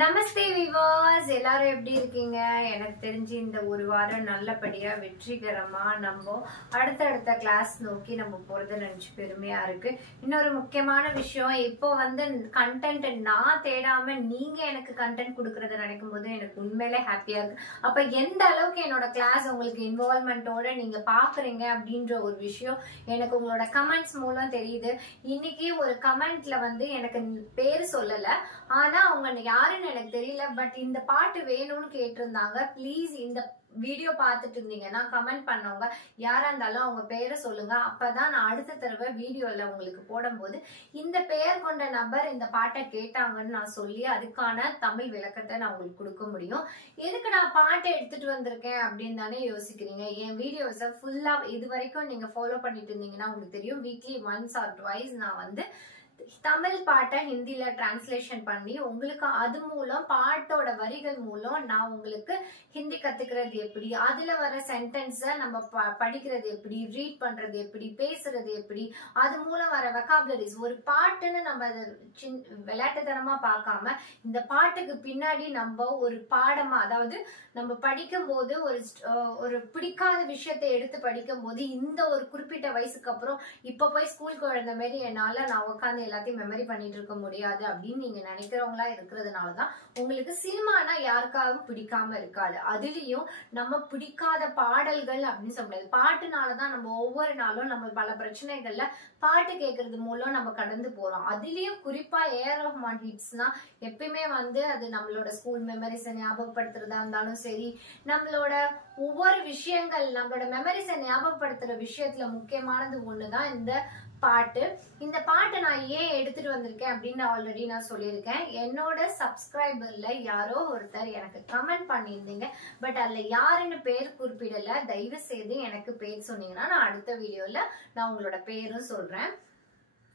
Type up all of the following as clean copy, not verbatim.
நமஸ்தே விவாஸ், எல்லாரும் எப்படி இருக்கீங்க? எனக்கு தெரிஞ்சு இந்த ஒரு வாரம் நல்லபடியா வெற்றிகரமா நம்ம அடுத்தடுத்த கிளாஸ் நோக்கி நம்ம போறது நினைச்சு பெருமையா இருக்கு. இன்னொரு முக்கியமான விஷயம், இப்போ கண்டென்ட் நான் தேடாம நீங்க எனக்கு கண்டென்ட் கொடுக்கறத நினைக்கும் போது எனக்கு உண்மையிலே ஹாப்பியா இருக்கு. அப்ப எந்த அளவுக்கு என்னோட கிளாஸ் உங்களுக்கு இன்வால்வ்மெண்டோட நீங்க பாக்குறீங்க அப்படின்ற ஒரு விஷயம் எனக்கு உங்களோட கமெண்ட்ஸ் மூலம் தெரியுது. இன்னைக்கு ஒரு கமெண்ட்ல எனக்கு பேரு சொல்லல, ஆனா அவங்க யாருன்னு எனக்கு தெரியல, பட் இந்த பாட்டு வேணும்னு கேட்டிருந்தாங்க. ப்ளீஸ் இந்த வீடியோ பார்த்துட்டு இருந்தீங்கன்னா கமெண்ட் பண்ணவங்க யாரா இருந்தாலும் அவங்க பேரை சொல்லுங்க. அப்பதான் நான் அடுத்த தடவை வீடியோல உங்களுக்கு போடும்போது இந்த பெயர் கொண்ட நபர் இந்த பாட்டை கேட்டாங்கன்னு நான் சொல்லி அதுக்கான தமிழ் விளக்கத்தை நான் உங்களுக்கு கொடுக்க முடியும். எதுக்கு நான் பாட்டை எடுத்துட்டு வந்திருக்கேன் அப்படின்னு தானே யோசிக்கிறீங்க. என் வீடியோஸை ஃபுல்லா இது வரைக்கும் நீங்க ஃபாலோ பண்ணிட்டு இருந்தீங்கன்னா உங்களுக்கு தெரியும், வீக்லி ஒன்ஸ் ஆர் ட்வைஸ் நான் தமிழ் பாட்டை ஹிந்தில டிரான்ஸ்லேஷன் பண்ணி உங்களுக்கு அது மூலம் பாட்டோட வரிகள் மூலம் நான் உங்களுக்கு ஹிந்தி கத்துக்கிறது எப்படி, அதுல வர சென்டென்ஸ நம்ம படிக்கிறது எப்படி, ரீட் பண்றது எப்படி, பேசுறது எப்படி, அது மூலம் வர வெக்காபுலரிஸ். ஒரு பாட்டுன்னு நம்ம விளையாட்டுத்தனமா பார்க்காம இந்த பாட்டுக்கு பின்னாடி நம்ம ஒரு பாடமா, அதாவது நம்ம படிக்கும் போது ஒரு பிடிக்காத விஷயத்தை எடுத்து படிக்கும் போது இந்த ஒரு குறிப்பிட்ட வயசுக்கு அப்புறம் இப்ப போய் ஸ்கூல் குழந்தை மாதிரி என்னால நான் உட்காந்து எல்லாத்தையும் மெமரி பண்ணிட்டு இருக்க முடியாது அப்படின்னு நீங்க நினைக்கிறவங்களா இருக்கிறதுனாலதான் உங்களுக்கு சினிமானா யாருக்காகவும் பிடிக்காம இருக்காது. அதுலயும் நம்ம பிடிக்காத பாடல்கள் அப்படின்னு சொல்ல முடியாது. பாட்டுனாலதான் நம்ம ஒவ்வொரு நாளும் நம்ம பல பிரச்சனைகள்ல பாட்டு கேட்கறது மூலம் நம்ம கடந்து போறோம். அதுலயும் குறிப்பா ஏஆர் ரஹ்மான் ஹிட்ஸ்னா எப்பயுமே அது நம்மளோட ஸ்கூல் மெமரிஸை ஞாபகப்படுத்துறதா இருந்தாலும் சரி, நம்மளோட ஒவ்வொரு விஷயங்கள் நம்மளோட மெமரிஸை ஞாபகப்படுத்துற விஷயத்துல முக்கியமானது ஒண்ணுதான் இந்த பாட்டு. இந்த பாட்டை நான் ஏன் எடுத்துட்டு வந்திருக்கேன் அப்படின்னு ஆல்ரெடி நான் சொல்லியிருக்கேன். என்னோட சப்ஸ்கிரைபர்ல யாரோ ஒருத்தர் எனக்கு கமெண்ட் பண்ணியிருந்தீங்க, பட் அதுல யாருன்னு பேர் குறிப்பிடல. தயவு செய்து எனக்கு பேர் சொன்னீங்கன்னா நான் அடுத்த வீடியோல நான் உங்களோட பேரும் சொல்றேன்.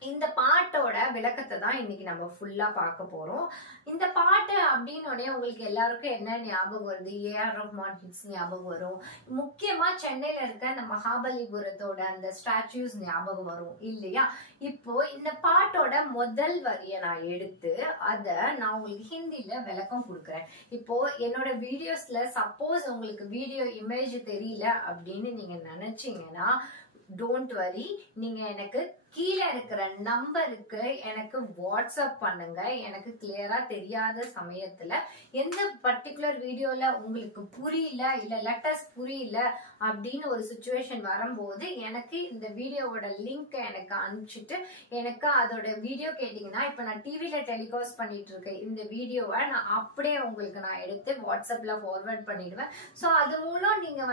இந்த பாட்டோட விளக்கத்தை தான் இன்னைக்கு நம்ம ஃபுல்லா பார்க்க போறோம். இந்த பாட்டு அப்படின்னோடனே உங்களுக்கு எல்லாருக்கும் என்ன ஞாபகம் வருது? ஏஆர் ரஹ்மான் ஹிட்ஸ் ஞாபகம் வரும். முக்கியமா சென்னையில இருக்க இந்த மகாபலிபுரத்தோட அந்த ஸ்டாச்சுஸ் ஞாபகம் வரும் இல்லையா? இப்போ இந்த பாட்டோட முதல் வரியை நான் எடுத்து அத நான் உங்களுக்கு ஹிந்தில விளக்கம் கொடுக்குறேன். இப்போ என்னோட வீடியோஸ்ல சப்போஸ் உங்களுக்கு வீடியோ இமேஜ் தெரியல அப்படின்னு நீங்க நினைச்சீங்கன்னா டோன்ட் வரி, நீங்க எனக்கு கீழே இருக்கிற நம்பருக்கு எனக்கு வாட்ஸ்அப் பண்ணுங்க. எனக்கு கிளியரா தெரியாத சமயத்துல எந்த பர்டிகுலர் வீடியோல உங்களுக்கு புரியல இல்ல லெட்டர்ஸ் புரியல அப்படின்னு ஒரு சிச்சுவேஷன் வரும்போது எனக்கு இந்த வீடியோவோட லிங்க் எனக்கு அனுப்பிச்சிட்டு எனக்கு அதோட வீடியோ கேட்டீங்கன்னா, இப்ப நான் டிவில டெலிகாஸ்ட் பண்ணிட்டு இருக்கேன் இந்த வீடியோவை நான் அப்படியே உங்களுக்கு நான் எடுத்து வாட்ஸ்அப்ல ஃபார்வர்ட் பண்ணிடுவேன். சோ அது மூலம் நீங்க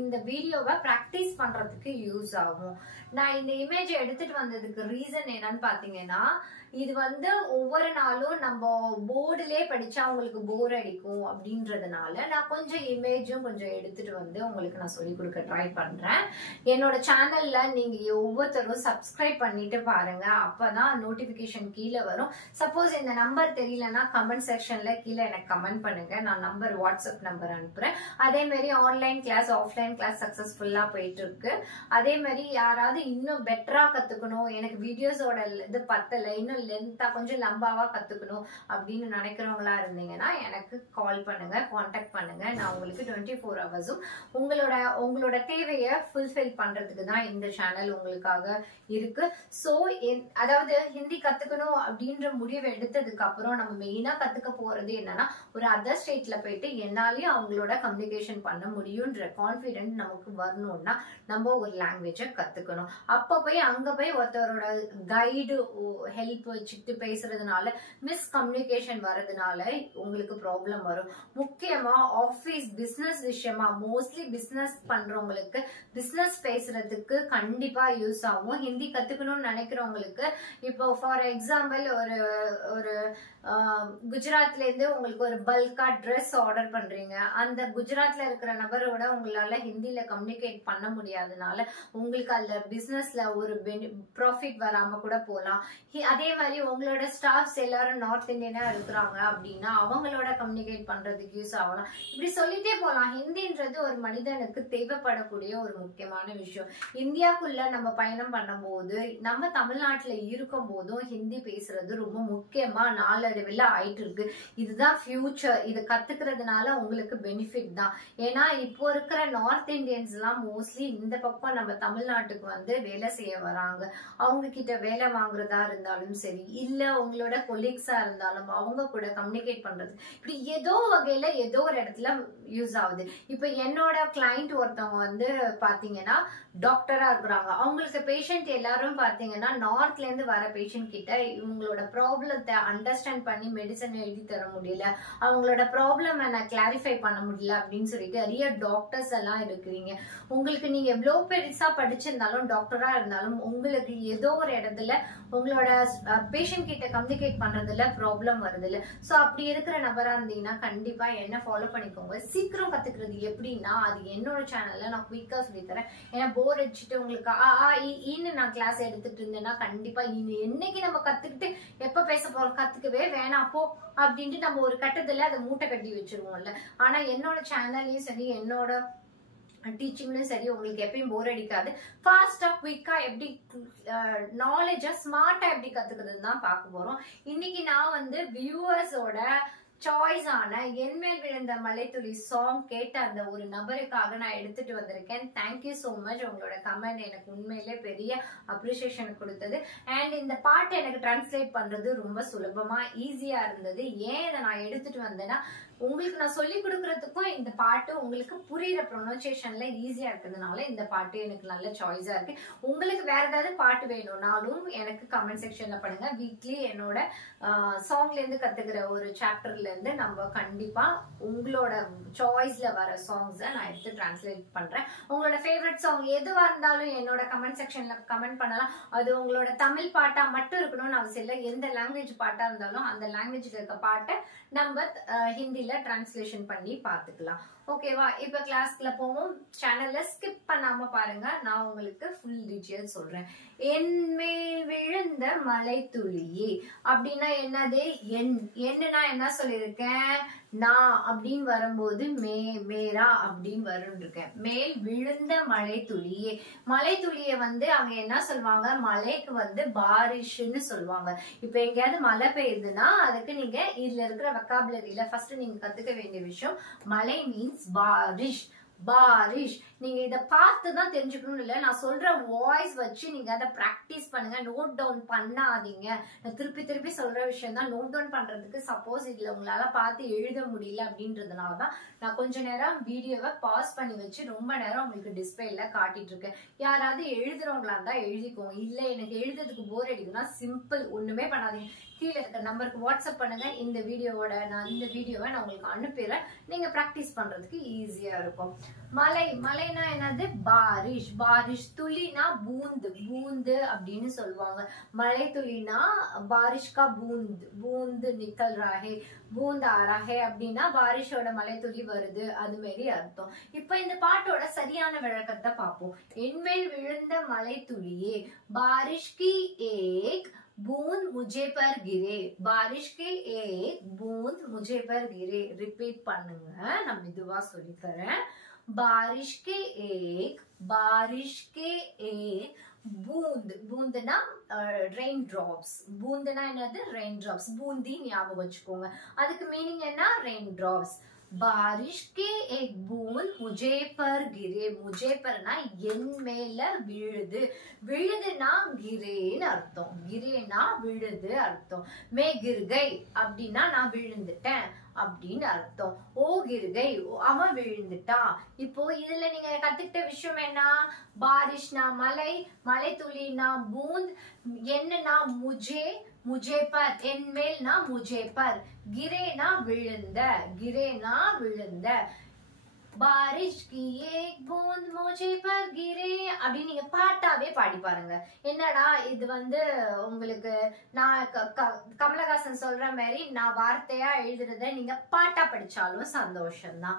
இந்த வீடியோவை பிராக்டிஸ் பண்றதுக்கு யூஸ் ஆகும். நான் இந்த இமேஜ் எடுத்துட்டு வந்ததுக்கு ரீசன் என்னன்னு பாத்தீங்கன்னா, இது ஒவ்வொரு நாளும் நம்ம போர்டுலயே படிச்சா உங்களுக்கு போர் அடிக்கும் அப்படின்றதுனால நான் கொஞ்சம் இமேஜும் கொஞ்சம் எடுத்துட்டு உங்களுக்கு நான் சொல்லி கொடுக்க ட்ரை பண்றேன். என்னோட சேனல்ல நீங்க ஒவ்வொருத்தரும் சப்ஸ்கிரைப் பண்ணிட்டு பாருங்க, அப்பதான் நோட்டிபிகேஷன் கீழே வரும். சப்போஸ் இந்த நம்பர் தெரியலன்னா கமெண்ட் செக்ஷன்ல கீழே எனக்கு கமெண்ட் பண்ணுங்க, நான் நம்பர் வாட்ஸ்அப் நம்பர் அனுப்புறேன். அதே மாதிரி ஆன்லைன் கிளாஸ் ஆஃப்லைன் கிளாஸ் சக்சஸ்ஃபுல்லா போயிட்டு இருக்கு. அதே மாதிரி யாராவது இன்னும் பெட்டரா கத்துக்கணும், எனக்கு வீடியோஸோட இது பத்தல, இன்னும் லென்த்தா கொஞ்சம் லம்பாவா கத்துக்கணும் அப்படின்னு நினைக்கிறவங்களா இருந்தீங்கன்னா எனக்கு கால் பண்ணுங்க, கான்டாக்ட் பண்ணுங்க. நான் உங்களுக்கு 24 ஹவர்ஸும் உங்களோட தேவையை ஃபுல்ஃபில் பண்றதுக்கு தான் இந்த சேனல் உங்களுக்காக இருக்கு. சோ அதாவது ஹிந்தி கத்துக்கணும் அப்படின்ற முடிவை எடுத்ததுக்கு அப்புறம் நம்ம மெயினா கத்துக்க போறது என்னன்னா, ஒரு அதர் ஸ்டேட்ல போயிட்டு என்னாலையும் அவங்களோட கம்யூனிகேஷன் பண்ண முடியும்ன்ற கான்பிடென்ட் நமக்கு வரணும்னா நம்ம ஒரு லாங்குவேஜை கத்துக்கணும். அப்ப போய் அங்க போய் ஒருத்தரோட கைடு ஹெல்ப் வச்சுட்டு பேசுறதுனால மிஸ்கம்யூனிகேஷன் வரதுனால உங்களுக்கு ப்ராப்ளம் வரும். முக்கியமா ஆபீஸ் பிசினஸ் விஷயமா மோஸ்ட்லி பிசினஸ் பண்றவங்களுக்கு பிசினஸ் பேசுறதுக்கு கண்டிப்பா யூஸ் ஆகும். ஹிந்தி கத்துக்கணும்னு நினைக்கிறவங்களுக்கு இப்போ ஃபார் எக்ஸாம்பிள் ஒரு குஜராத்ல இருந்து உங்களுக்கு ஒரு பல்கா ட்ரெஸ் ஆர்டர் பண்றீங்க, அந்த குஜராத்ல இருக்கிற நபரோட உங்களால ஹிந்தில கம்யூனிகேட் பண்ண முடியாதனால உங்களுக்கு அதுல பிசினஸ்ல ஒரு ப்ராஃபிட் வராம கூட போலாம். அதே மாதிரி உங்களோட ஸ்டாஃப்ஸ் எல்லாரும் நார்த் இந்தியனா இருக்கிறாங்க அப்படின்னா அவங்களோட கம்யூனிகேட் பண்றதுக்கு யூஸ் ஆகலாம். இப்படி சொல்லிட்டே போலாம். ஹிந்தின்றது ஒரு மனிதனுக்கு தேவைப்படக்கூடிய ஒரு முக்கியமான விஷயம். இந்தியாக்குள்ள நம்ம பயணம் பண்ணும் போது நம்ம தமிழ்நாட்டுல இருக்கும் போதும் ஹிந்தி பேசுறது ரொம்ப முக்கியமா. 4 நாளடைவில் ஆயிட்டு இருக்கு. இதுதான் ஃபியூச்சர். இது கத்துக்கிறதுனால உங்களுக்கு பெனிஃபிட் தான். ஏன்னா இப்போ இருக்கிற நார்த் இந்தியன்ஸ் எல்லாம் மோஸ்ட்லி இந்த பக்கம் நம்ம தமிழ்நாட்டுக்கு வந்து வேலை செய்ய வராங்க. அவங்க கிட்ட வேலை வாங்குறதா இருந்தாலும் சரி, இல்ல உங்களோட கொலீக்ஸா இருந்தாலும் அவங்க கூட கம்யூனிகேட் பண்றது, இப்படி ஏதோ வகையில ஏதோ ஒரு இடத்துல யூஸ் ஆகுது. இப்ப என்னோட கிளைண்ட் ஒருத்தவங்க வந்து பாத்தீங்கன்னா டாக்டரா இருக்கிறாங்க. அவங்களுக்கு பேஷண்ட் எல்லாரும் பாத்தீங்கன்னா நார்த்ல இருந்து வர பேஷண்ட் கிட்ட இவங்களோட ப்ராப்ளத்தை அண்டர்ஸ்டாண்ட் பண்ணி மெடிசன் எழுதி தர முடியல, அவங்களோட ப்ராப்ளம் நான் கிளாரிஃபை பண்ண முடியல அப்படின்னு சொல்லிட்டு நிறைய டாக்டர்ஸ் எல்லாம் இருக்கிறீங்க. உங்களுக்கு நீங்க எவ்வளவு பெருசா படிச்சிருந்தாலும் டாக்டரா இருந்தாலும் உங்களுக்கு ஏதோ ஒரு இடத்துல உங்களோட பேஷண்ட் கிட்ட கம்யூனிகேட் பண்றதுல ப்ராப்ளம் வருது இல்ல. சோ அப்படி இருக்கிற நபரா இருந்தீங்கன்னா கண்டிப்பா என்ன ஃபாலோ பண்ணிக்கோங்க. சீக்கிரம் கத்துக்கிறது எப்படின்னா அது என்னோட சேனல்ல நான் குயிக்கா சொல்லி தரேன். ஏன்னா போர் அடிச்சுட்டு உங்களுக்கு நான் கிளாஸ் எடுத்துட்டு இருந்தேன்னா கண்டிப்பா என்னைக்கு நம்ம கத்துக்கிட்டு எப்ப பேச போறோம், கத்துக்கவே வேணாம் போ அப்படின்ட்டு நம்ம ஒரு கட்டத்துல அதை மூட்டை கட்டி வச்சிருவோம்ல. ஆனா என்னோட சேனல்லையும் சரி என்னோட டீச்சிங்லயும் சரி உங்களுக்கு எப்பயும் போர் அடிக்காது. ஃபாஸ்டா குயிக்கா எப்படி நாலேஜா ஸ்மார்ட்டா எப்படி கத்துக்கிறதுன்னு தான் பார்க்க போறோம். இன்னைக்கு நான் வந்து வியூவர்ஸோட சாய்ஸ் ஆன என்மேல் விழுந்த மலைத்துளி சாங் கேட்ட அந்த ஒரு நபருக்காக நான் எடுத்துட்டு வந்திருக்கேன். Thank you so much. உங்களோட கமெண்ட் எனக்கு உண்மையிலே பெரிய அப்ரிசியேஷன் கொடுத்தது. அண்ட் இந்த பாட்டை எனக்கு டிரான்ஸ்லேட் பண்றது ரொம்ப சுலபமா ஈஸியா இருந்தது. ஏன் இதை நான் எடுத்துட்டு வந்தேன்னா உங்களுக்கு நான் சொல்லி கொடுக்கறதுக்கும் இந்த பாட்டு உங்களுக்கு புரியுற ப்ரொனன்சியேஷன்ல ஈஸியா இருக்கிறதுனால இந்த பாட்டு எனக்கு நல்ல சாய்ஸா இருக்கு. உங்களுக்கு வேற ஏதாவது பாட்டு வேணும்னாலும் எனக்கு கமெண்ட் செக்ஷன்ல பண்ணுங்க. வீக்லி என்னோட சாங்ல இருந்து கத்துக்கிற ஒரு சாப்டர்ல இருந்து நம்ம கண்டிப்பா உங்களோட சாய்ஸ்ல வர சாங்ஸ் நான் எடுத்து டிரான்ஸ்லேட் பண்றேன். உங்களோட ஃபேவரட் சாங் எதுவா இருந்தாலும் என்னோட கமெண்ட் செக்ஷன்ல கமெண்ட் பண்ணலாம். அது உங்களோட தமிழ் பாட்டா மட்டும் இருக்கணும்னு அவசியம் இல்லை. எந்த லாங்குவேஜ் பாட்டா இருந்தாலும் அந்த லாங்குவேஜ்ல இருக்க பாட்டை நம்ம ஹிந்தில டிரான்ஸ்லேஷன் பண்ணி பாத்துக்கலாம். ஓகேவா? இப்ப கிளாஸ்க்குள்ள போவோம். சேனல்ல ஸ்கிப் பண்ணாம பாருங்க. நான் உங்களுக்கு ஃபுல் டீடைல் சொல்றேன். என்மேல் விழுந்த மலை துளியே அப்படின்னா என்னது? என்னன்னா என்ன சொல்லியிருக்கேன்? நான் அப்படின்னு வரும்போது மேரா அப்படின்னு வரும் இருக்கேன். மேல் விழுந்த மலை துளியே. மலை துளிய வந்து அவங்க என்ன சொல்லுவாங்க? மலைக்கு வந்து பாரிஷ்னு சொல்லுவாங்க. இப்ப எங்கேயாவது மழை பெய்யுதுன்னா அதுக்கு நீங்க இதுல இருக்கிற வெக்காபுலரியில ஃபர்ஸ்ட் நீங்க கத்துக்க வேண்டிய விஷயம் மலை மீன்ஸ் பாரிஷ். பாரிஷ் நீங்க இத பார்த்து தான் தெரிஞ்சுக்கணும் இல்ல. நான் சொல்ற வாய்ஸ் வச்சு நீங்க அதை பிராக்டிஸ் பண்ணுங்க. நோட் டவுன் பண்ணாதீங்க. நான் திருப்பி திருப்பி சொல்ற விஷயம் தான். நோட் டவுன் பண்றதுக்கு சப்போஸ் இதுல உங்களால பார்த்து எழுத முடியல அப்படின்றதுனாலதான் நான் கொஞ்ச நேரம் வீடியோவை பாஸ் பண்ணி வச்சு ரொம்ப நேரம் உங்களுக்கு டிஸ்பிளேல காட்டிட்டு இருக்கேன். யாராவது எழுதுறவங்களா இருந்தா எழுதிக்கோங்க. இல்ல எனக்கு எழுதுறதுக்கு போர் அடிக்குதுன்னா சிம்பிள், ஒண்ணுமே பண்ணாதீங்க. கீழே இருக்க நம்பருக்கு வாட்ஸ்அப் பண்ணுங்க. இந்த வீடியோவை நான் உங்களுக்கு அனுப்பிடுறேன். நீங்க பிராக்டிஸ் பண்றதுக்கு ஈஸியா இருக்கும். மலை மலைனா என்னது? பாரிஷ். பாரிஷ். துளினா பூந்து. பூந்து அப்படின்னு சொல்லுவாங்க. மலை துளினா பாரிஷ்கா பூந்து. பூந்து நிக்கல் ராஹே, பூந்து ஆராஹே அப்படின்னா பாரிஷோட மலை துளி வருது, அது மாரி அர்த்தம். இப்ப இந்த பாட்டோட சரியான விளக்கத்தை பார்ப்போம். என்மேல் விழுந்த மலை துளியே, பாரிஷ் கி ஏக் बूंद मुझे पर गिरे, बारिश के एक बूंद मुझे पर गिरे. रिपीट பண்ணுங்க, நான் மெதுவா சொல்லி தரேன். बारिश के एक बूंद. बूंदना ரெயின் டிராப்ஸ். பூந்துனா என்னது? Rain drops. பூந்தி ஞாபகம் வச்சுக்கோங்க. அதுக்கு மீனிங் என்ன? Rain drops. बारिश के एक बूंद मुझे पर गिरे. मुझे परना என் மேல விழுது. விழுதுனா கிரேன்னு அர்த்தம். கிரேனா விழுது அர்த்தம். மே கிர்கை அப்படின்னா நான் விழுந்துட்டேன் அப்படின்னு அர்த்தம். ஓ கிர்கை, அவன் விழுந்துட்டான். இப்போ இதுல நீங்க கத்துக்கிட்ட விஷயம் என்ன? பாரிஷ்னா மலை, மலை துளினா பூந்த், என்னன்னா முஜே, मुझे पर, என்மேல் ना मुझे पर, गिरे ना விழுந்த, गिरे ना விழுந்த. बारिश की एक बूंद मुझे पर गिरे அப்படின்னு நீங்க பாட்டாவே பாடி பாருங்க. என்னடா இது வந்து உங்களுக்கு நான் கமலஹாசன் சொல்ற மாதிரி நான் வார்த்தையா எழுதுறத நீங்க பாட்டா படிச்சாலும் சந்தோஷம் தான்.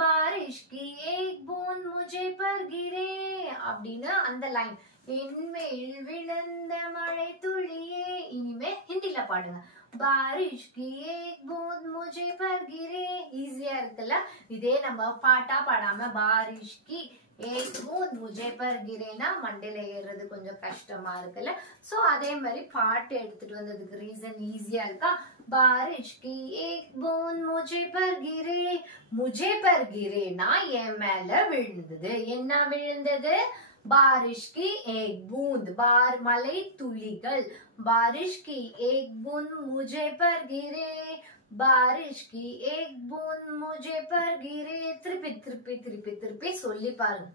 बारिश की एक बूंद मुझे पर गिरे அப்படின்னு அந்த லைன். என்மேல் விழுந்த மழை துளியே. இனிமே ஹிந்தில பாடுங்க. बारिश की एक बूंद मुझे पर गिरे. ஈஸியா இருக்குல்ல? இதே நம்ம பாட்டா பாடாம बारिश की एक बूंद मुझे पर गिरेனா மண்டையில ஏறது கொஞ்சம் கஷ்டமா இருக்குல்ல சோ அதே மாதிரி பாட்டு எடுத்துட்டு வந்ததுக்கு ரீசன் ஈஸியா இருக்கா बारिश की एक बूंद मुझे पर गिरे ना என் மேல விழுந்தது என்ன விழுந்தது बारिश की एक बूंद बार मலை துளிகள் बारिश की एक बूंद मुझे पर गिरे बारिश की एक बूंद मुझे पर गिरे திருப்பி திருப்பி திருப்பி திருப்பி சொல்லி பாருங்க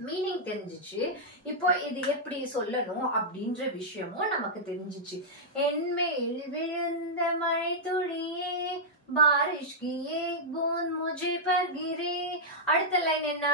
மீனிங் தெரிஞ்சிச்சு இப்போ இது எப்படி சொல்லணும் அப்படின்ற விஷயமும் நமக்கு தெரிஞ்சிச்சு என்மேல் விழுந்த மழை துளியே बारिश की एक बूंद मुझे पर गिरे அடுத்த லைன் என்ன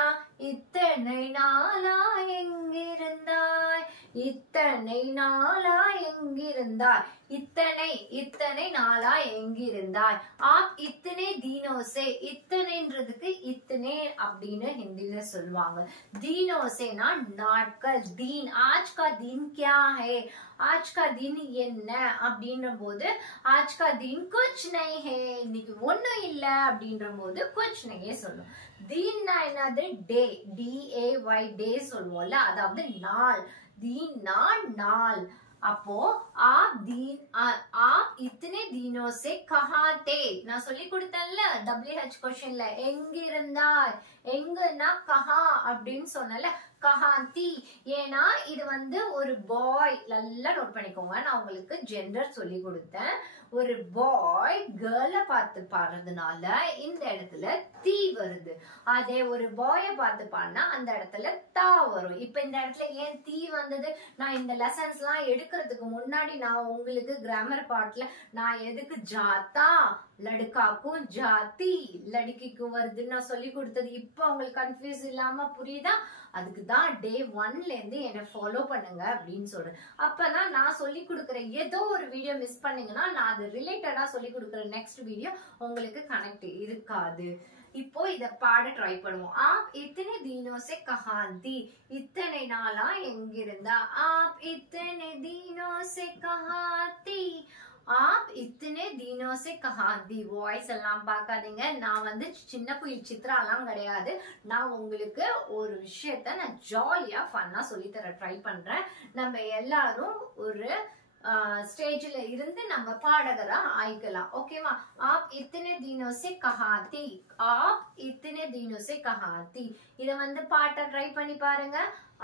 இத்தனை நாளா எங்கிருந்தாய் இத்தனை நாளா எங்கிருந்தாய் இத்தனை இத்தனை நாளா எங்கிருந்தாய் आप इतने दिनों से இத்தனைன்றதுக்கு இத்தனை அப்படின்னு ஹிந்தில சொல்வாங்க दिनों से ना நாட்கள் दिन आज का दिन क्या है आज का दिन என்ன அப்படின்ற போது आज का दिन कुछ नहीं है இன்னைக்கு ஒண்ணும் இல்ல அப்படின்ற போது कुछ नहीं சொல்லும் தீன்னா என்னது டே DAY டே சொல்லுவோம்ல அதாவது நாள் दीना नाल அப்போ आप इतने दिनों से कहां थे நான் சொல்லி கொடுத்தேன்ல WH क्वेश्चनல எங்க இருந்தாய் எங்கன்னா கஹா அப்படின்னு சொன்னல கஹாந்தி ஏன்னா இது வந்து ஒரு பாய் நல்லா நோட் பண்ணிக்கோங்க நான் உங்களுக்கு ஜெண்டர் சொல்லி கொடுத்தேன் ஒரு பாய் கேர்ள பார்த்து பாடுறதுனால இந்த இடத்துல தீ வருது அதே ஒரு பாய பார்த்து பாடினா அந்த இடத்துல தா வரும் இப்ப இந்த இடத்துல ஏன் தீ வந்தது நான் இந்த லெசன்ஸ் எல்லாம் எடுக்கிறதுக்கு முன்னாடி நான் உங்களுக்கு கிராமர் பார்ட்ல நான் எதுக்கு ஜாத்தா லடுக்காக்கும் ஜாதி லடுக்கிக்கும் வருதுன்னு நான் சொல்லி கொடுத்தது இப்ப உங்களுக்கு கன்ஃபியூஸ் இல்லாம புரியுதா அதுக்குதான் டே 1ல இருந்து என்ன ஃபாலோ பண்ணுங்க அப்படின்னு சொல்றேன் அப்பதான் நான் சொல்லி கொடுக்குற ஏதோ ஒரு வீடியோ மிஸ் பண்ணீங்கன்னா நான் அது ரிலேட்டடா சொல்லி கொடுக்குற நெக்ஸ்ட் வீடியோ உங்களுக்கு கனெக்ட் இருக்காது இப்போ இத பாட ட்ரை பண்ணுவோம் आप इतने दिनों से कहां थी इतने नाला எங்கிருந்தா आप इतने दिनों से कहां थी आप इतने दिनों से कहां थी வாய்ஸ் எல்லாம் பார்க்காதீங்க நான் வந்து சின்ன குயில் சித்ராலாம் கிடையாது நான் உங்களுக்கு ஒரு விஷயத்தை நான் ஜாலியா ஃபன்னா சொல்லி தர ட்ரை பண்றேன் நம்ம எல்லாரும் ஒரு ஸ்டேஜ்ல இருந்து நம்ம பாடகரா ஆயிக்கலாம் ஓகேவா आप इतने दिनों से कहां थी आप इतने दिनों से कहां थी இத வந்து பாட்ட ட்ரை பண்ணி பாருங்க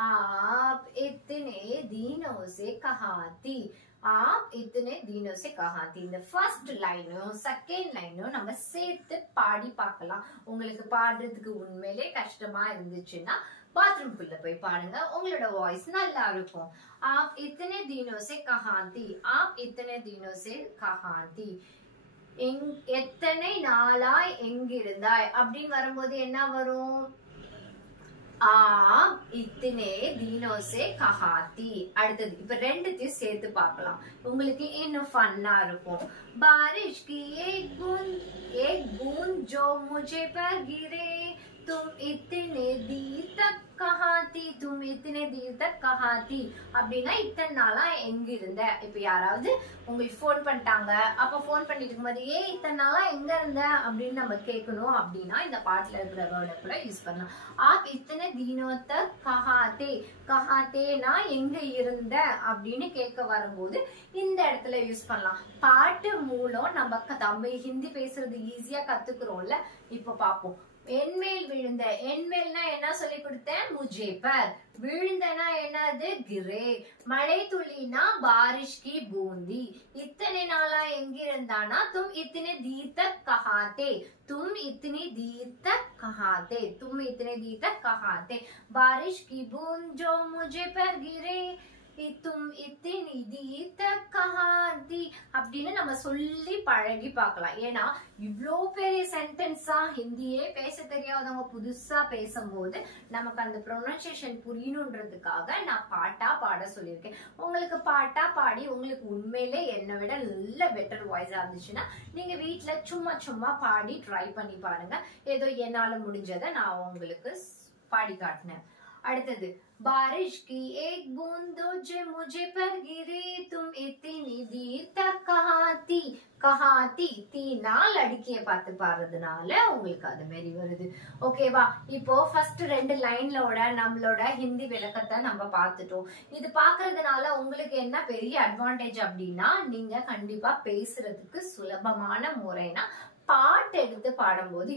आप इतने दिनों से कहां थी आप इतने दिनों से कहां थी இந்த ஃபர்ஸ்ட் லைனும் செகண்ட் லைனும் நம்ம சேர்த்து பாடி பார்க்கலாம் உங்களுக்கு பாடுறதுக்கு உண்மையிலே கஷ்டமா இருந்துச்சுன்னா बाथरूम कुள்ள போய் பாருங்க உங்களோட வாய்ஸ் நல்லா இருக்கும் आप इतने दिनों से कहां थी आप इतने दिनों से कहां थी எத்தனை நாளாய் எங்கிருந்தாய் அப்படின்னு வரும்போது என்ன வரும் आप इतने दिनों से कहां थी அடுத்தது இப்ப ரெண்டுத்தையும் சேர்த்து பார்க்கலாம் உங்களுக்கு இன்னும் ஃபன்னா இருக்கும் बारिश की एक बूंद जो मुझे पर गिरे तुम इतने देर तक कहां थी तुम इतने देर तक कहां थी அப்படினா இத்தனை நாளா எங்க இருந்த இப்ப யாராவது உங்களுக்கு ஃபோன் பண்ணிட்டாங்க அப்ப ஃபோன் பண்ணிட்டு இருக்கும்போது ஏய் இத்தனை நாளா எங்க இருந்த அப்படின்னு நம்ம கேட்கணும் அப்படினா இந்த பாட்டுல இருக்கிற வேர்ட கூட யூஸ் பண்ணலாம் आप इतने दिनों तक कहां थे ना எங்க இருந்த அப்படின்னு கேட்க வரும்போது இந்த இடத்துல யூஸ் பண்ணலாம் பாட்டு மூலம் நம்ம தமிழ் ஹிந்தி பேசுறது ஈஸியா கத்துக்கிறோம்ல இப்ப பாப்போம் என்மேல் விழுந்த என்மேல்னா என்ன சொல்லி கொடுத்தேன் मुझे पर விழுந்தனா என்னது गिरे மழை துளினா बारिश की बूंदी इतने नाला எங்கிருந்தானா तुम इतने देर तक कहां थे तुम इतनी देर तक कहां थे तुम इतने देर तक कहां थे बारिश की बूंद जो मुझे पर गिरे तुम इतनी देर तक कहां थी அப்படின்னு நம்ம சொல்லி பழகி பார்க்கலாம் ஏன்னா இவ்ளோ பெரிய சென்டென்ஸா ஹிந்தியே பேச தெரியாதவங்க புதுசா பேசும்போது நமக்கு அந்த ப்ரொனன்சியேஷன் புரியணும்ன்றதுக்காக நான் பாட்டா பாட சொல்லியிருக்கேன் உங்களுக்கு பாட்டா பாடி உங்களுக்கு உண்மையிலே என்னை விட நல்ல பெட்டர் வாய்ஸா இருந்துச்சுன்னா நீங்க வீட்டுல சும்மா சும்மா பாடி ட்ரை பண்ணி பாருங்க ஏதோ என்னால முடிஞ்சதை நான் உங்களுக்கு பாடி காட்டினேன் அடுத்தது बारिश की एक बूंद जो मुझे पर गिरी तुम इतनी देर तक कहाँ थी தீ நாள் அடிக்கிய பார்த்து பாடுறதுனால உங்களுக்கு அது மாதிரி வருது. ஓகேவா? இப்போ ஃபர்ஸ்ட் 2 லைன்லோட நம்மளோட ஹிந்தி விளக்கத்தை நம்ம பார்த்துட்டோம். இது பாக்குறதுனால உங்களுக்கு என்ன பெரிய அட்வான்டேஜ் அப்படின்னா, நீங்க கண்டிப்பா பேசுறதுக்கு சுலபமான முறைனா பாட்டு எடுத்து பாடும்போது